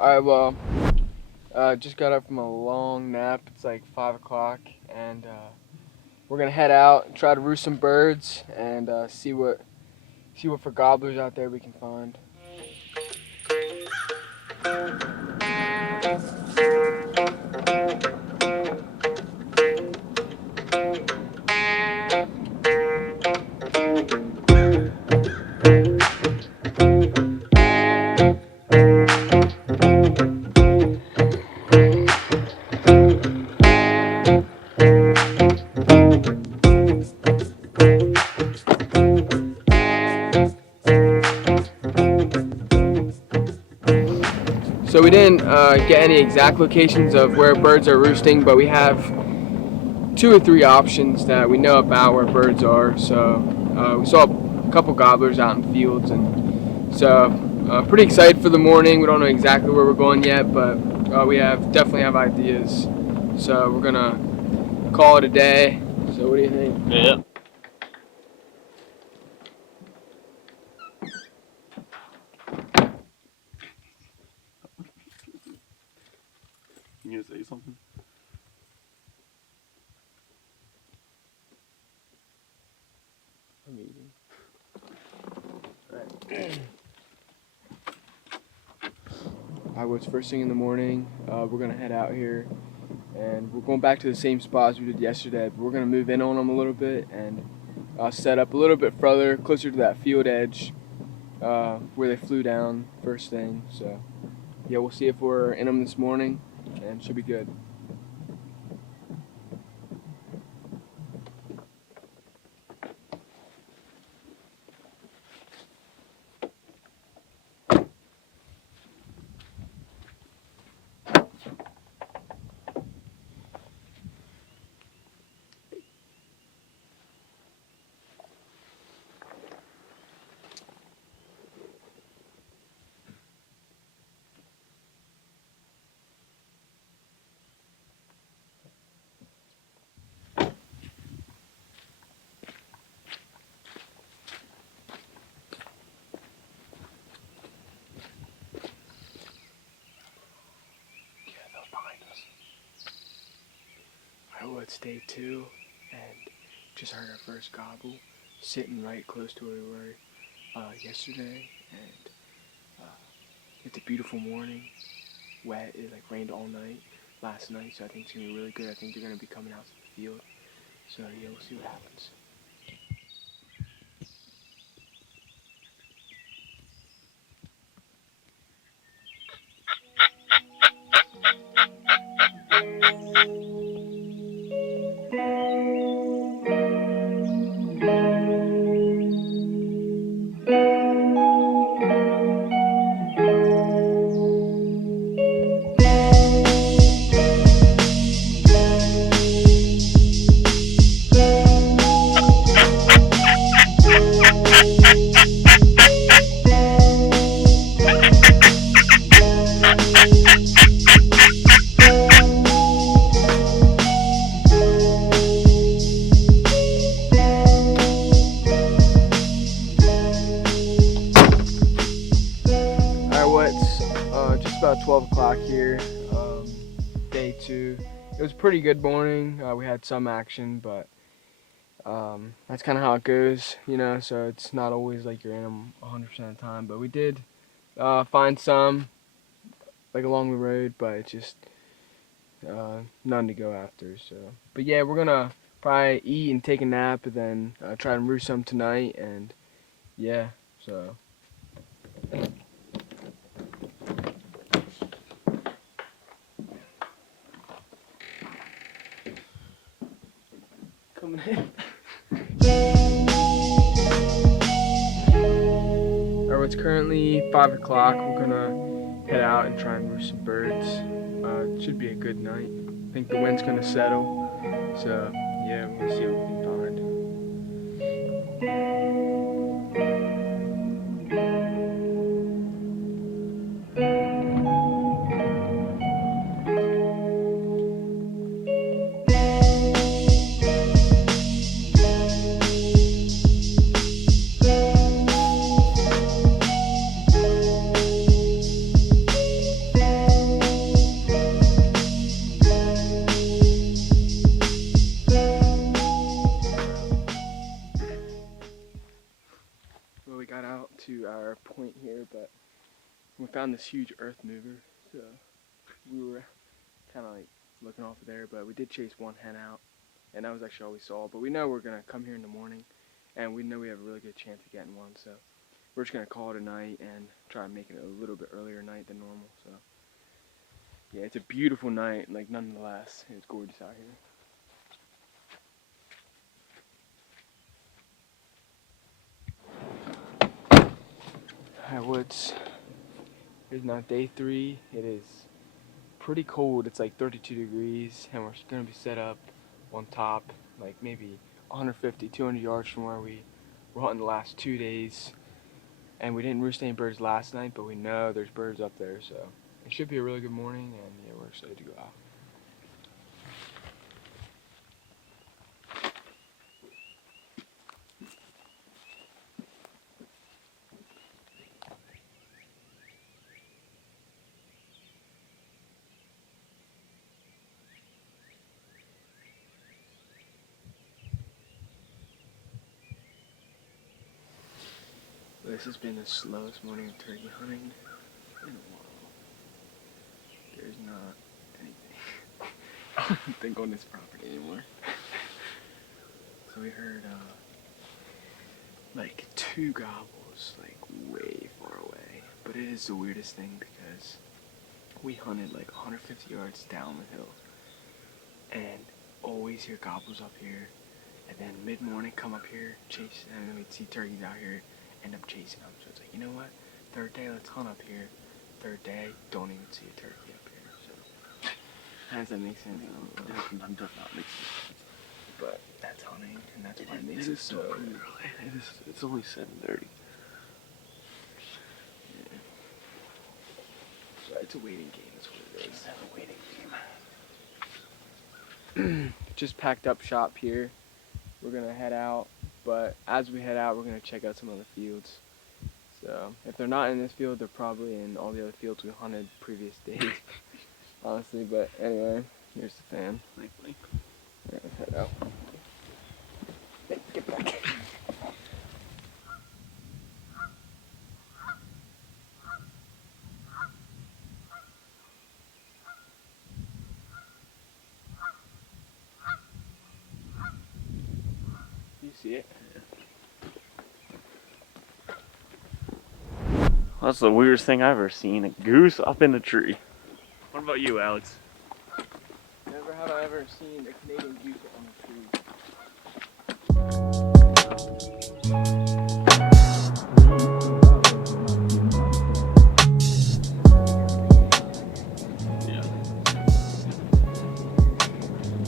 Well, just got up from a long nap. It's like 5 o'clock, and we're gonna head out and try to roost some birds and see what for gobblers out there we can find. So we didn't get any exact locations of where birds are roosting, but we have 2 or 3 options that we know about where birds are. So we saw a couple gobblers out in fields, and so pretty excited for the morning. We don't know exactly where we're going yet, but we definitely have ideas. So we're gonna call it a day. So what do you think? Yeah. You gonna say something? I'm eating. Alright, well, it's first thing in the morning. We're gonna head out here, and we're going back to the same spot as we did yesterday, but we're gonna move in on them a little bit and set up a little bit further, closer to that field edge where they flew down first thing. So yeah, we'll see if we're in them this morning, and should be good. Alright, well, it's day 2, and just heard our first gobble, sitting right close to where we were yesterday, and it's a beautiful morning, wet. It like rained all night last night, so I think it's gonna be really good. I think they're gonna be coming out to the field, so yeah, we'll see what happens. Just about 12 o'clock here, day 2. It was a pretty good morning. We had some action, but that's kind of how it goes, you know, so it's not always like you're in them 100% of the time. But we did find some, like along the road, but it's just none to go after. So, but yeah, we're gonna probably eat and take a nap, and then try and roost some tonight, and yeah, so. Coming in. Alright, it's currently 5 o'clock. We're gonna head out and try and roost some birds. It should be a good night. I think the wind's gonna settle, so yeah, we'll see what we can find. but we found this huge earth mover, so we were kind of like looking off of there, but we did chase one hen out, and that was actually all we saw. But we know we're gonna come here in the morning, and we know we have a really good chance of getting one, so we're just gonna call it a night and try and make it a little bit earlier night than normal. So yeah, it's a beautiful night, like nonetheless, it's gorgeous out here. Alright, woods. Here's now day 3. It is pretty cold. It's like 32 degrees, and we're gonna be set up on top, like maybe 150, 200 yards from where we were hunting the last 2 days. And we didn't roost any birds last night, but we know there's birds up there, so it should be a really good morning, and yeah, we're excited to go out. This has been the slowest morning of turkey hunting in a while. There's not anything, I don't think, on this property anymore. So we heard like 2 gobbles, like way far away. But it is the weirdest thing because we hunted like 150 yards down the hill and always hear gobbles up here. And then mid-morning come up here, chase, and then we'd see turkeys out here, end up chasing them. So it's like, you know what? 3rd day, let's hunt up here. 3rd day, don't even see a turkey up here. So how does that make sense? That does not make sense. But that's hunting, and that's why it makes it so early. It's only 7:30. Yeah. So it's a waiting game, that's what it is. It's a waiting game. Just packed up shop here. We're gonna head out, but as we head out, we're gonna check out some other fields. So if they're not in this field, they're probably in all the other fields we hunted previous days. Honestly, but anyway, here's the fan. Thankfully. Yeah, let's head out. Hey, get back. You see it? That's the weirdest thing I've ever seen. A goose up in a tree. What about you, Alex? Never have I ever seen a Canadian goose on a tree.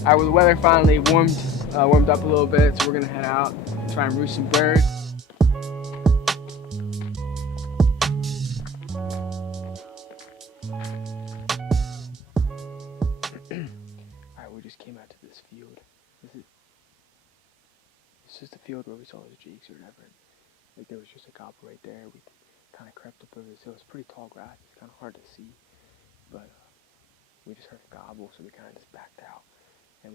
Alright, well, the weather finally warmed up a little bit, so we're gonna head out, try and roost some birds. Alright, we just came out to this field. This is the field where we saw those jakes or whatever. Like, there was just a gobble right there. We kind of crept up over this hill. It's pretty tall grass. It's kind of hard to see, but we just heard a gobble, so we kind of just backed out. And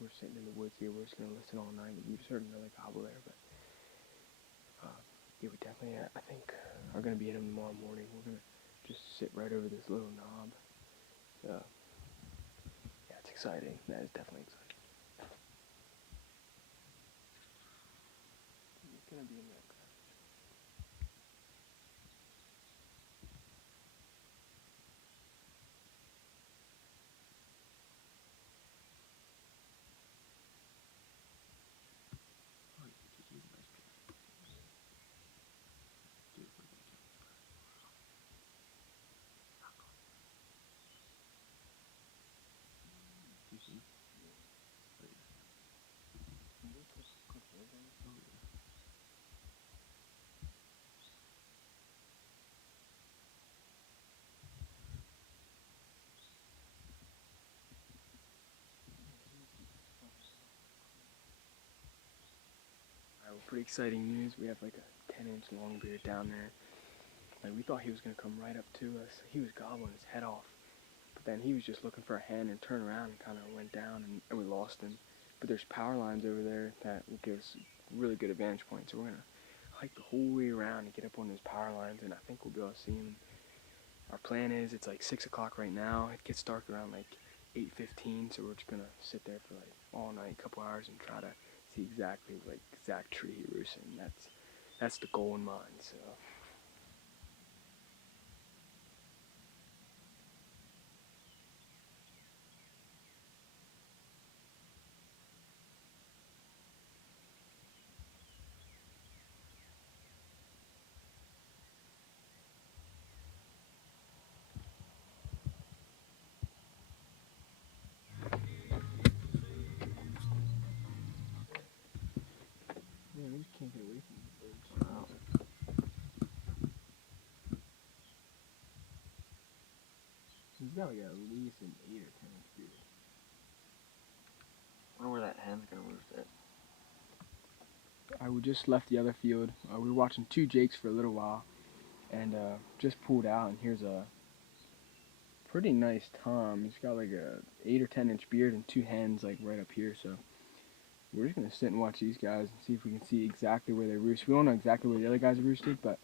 we're sitting in the woods here. We're just gonna listen all night. We just heard another gobble there, but yeah, we definitely, I think, are gonna be in them tomorrow morning. We're gonna just sit right over this little knob. So yeah, it's exciting. That is definitely exciting. It's gonna be in that grass. Alright, well, pretty exciting news. We have like a 10-inch longbeard down there. Like, we thought he was gonna come right up to us. He was gobbling his head off. But then he was just looking for a hen and turned around and kind of went down, and we lost him. But there's power lines over there that will give us really good advantage points. So we're gonna hike the whole way around and get up on those power lines, and I think we'll be able to see them. Our plan is it's like 6 o'clock right now. It gets dark around like 8:15, so we're just gonna sit there for like all night, couple hours, and try to see exactly like exact tree he roosts in. That's the goal in mind. So. Yeah, we just can't get away from these birds. Wow. He's got like at least an 8 or 10 inch beard. I wonder where that hen's gonna roost at. We just left the other field. We were watching 2 jakes for a little while, and just pulled out. And here's a pretty nice tom. He's got like a 8 or 10 inch beard and 2 hens like right up here. So we're just gonna sit and watch these guys and see if we can see exactly where they roost. We don't know exactly where the other guys roosted, but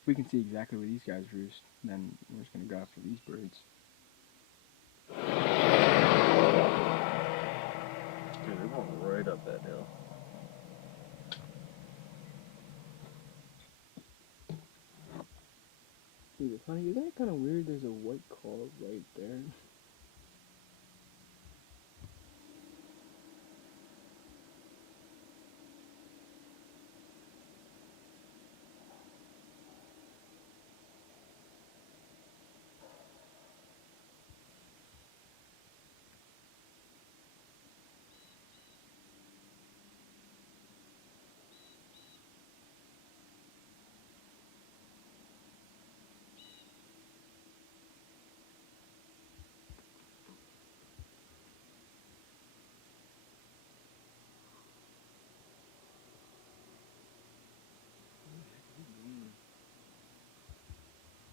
if we can see exactly where these guys roost, then we're just gonna go after these birds. Dude, they're going right up that hill. Dude, honey, isn't it kind of weird? There's a white call right there.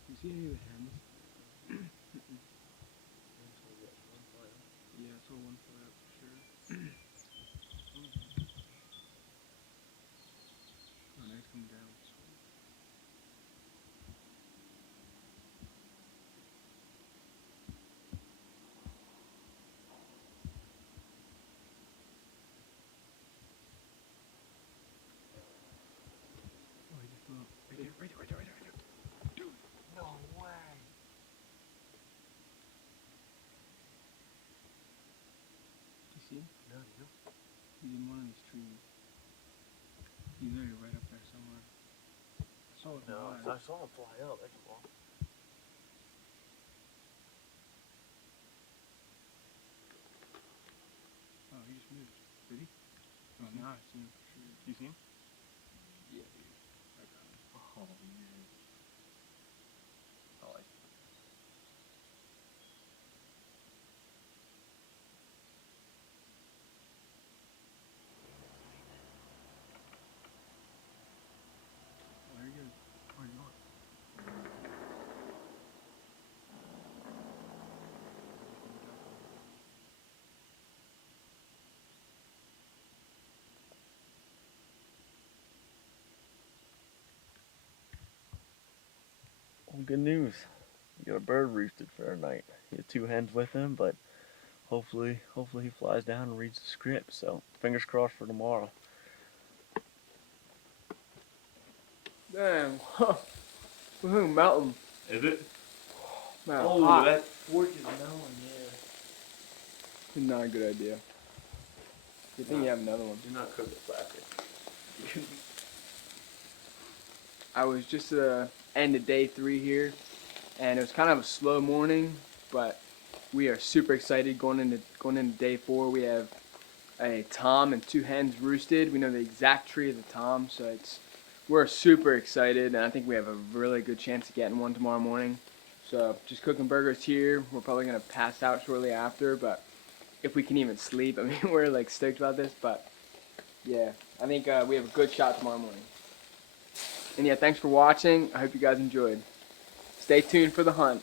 You see any of the hens? Yeah, I saw one fly up for sure. Oh, nice coming down. Oh, he just flew up. Right there, right there, right there, right there, right there. Dude, no way. You see him? No, no. He's in one of these trees. He's literally right up there somewhere. I saw it No, fly. I saw him fly up. That's all. Oh, he just moved. Did he? Oh, now I see him for sure. You see him? Yeah, dude. I got him. Oh, man. I like it. Oh, there he goes. Where are you going? Well, good news. We got a bird roosted for our night. He had 2 hens with him, but hopefully he flies down and reads the script. So fingers crossed for tomorrow. Damn. Woohoo, mountain. Is it? Man, Oh, hot. that fork is melon, yeah. Not a good idea. Good thing you have another one. Do not cook with plastic. I was just end of day 3 here, and it was kind of a slow morning, but we are super excited going into day 4. We have a tom and 2 hens roosted. We know the exact tree of the tom, so we're super excited, and I think we have a really good chance of getting one tomorrow morning. So just cooking burgers here. We're probably gonna pass out shortly after, but if we can even sleep, I mean, we're like stoked about this. But yeah, I think we have a good shot tomorrow morning. And yeah, thanks for watching. I hope you guys enjoyed. Stay tuned for the hunt.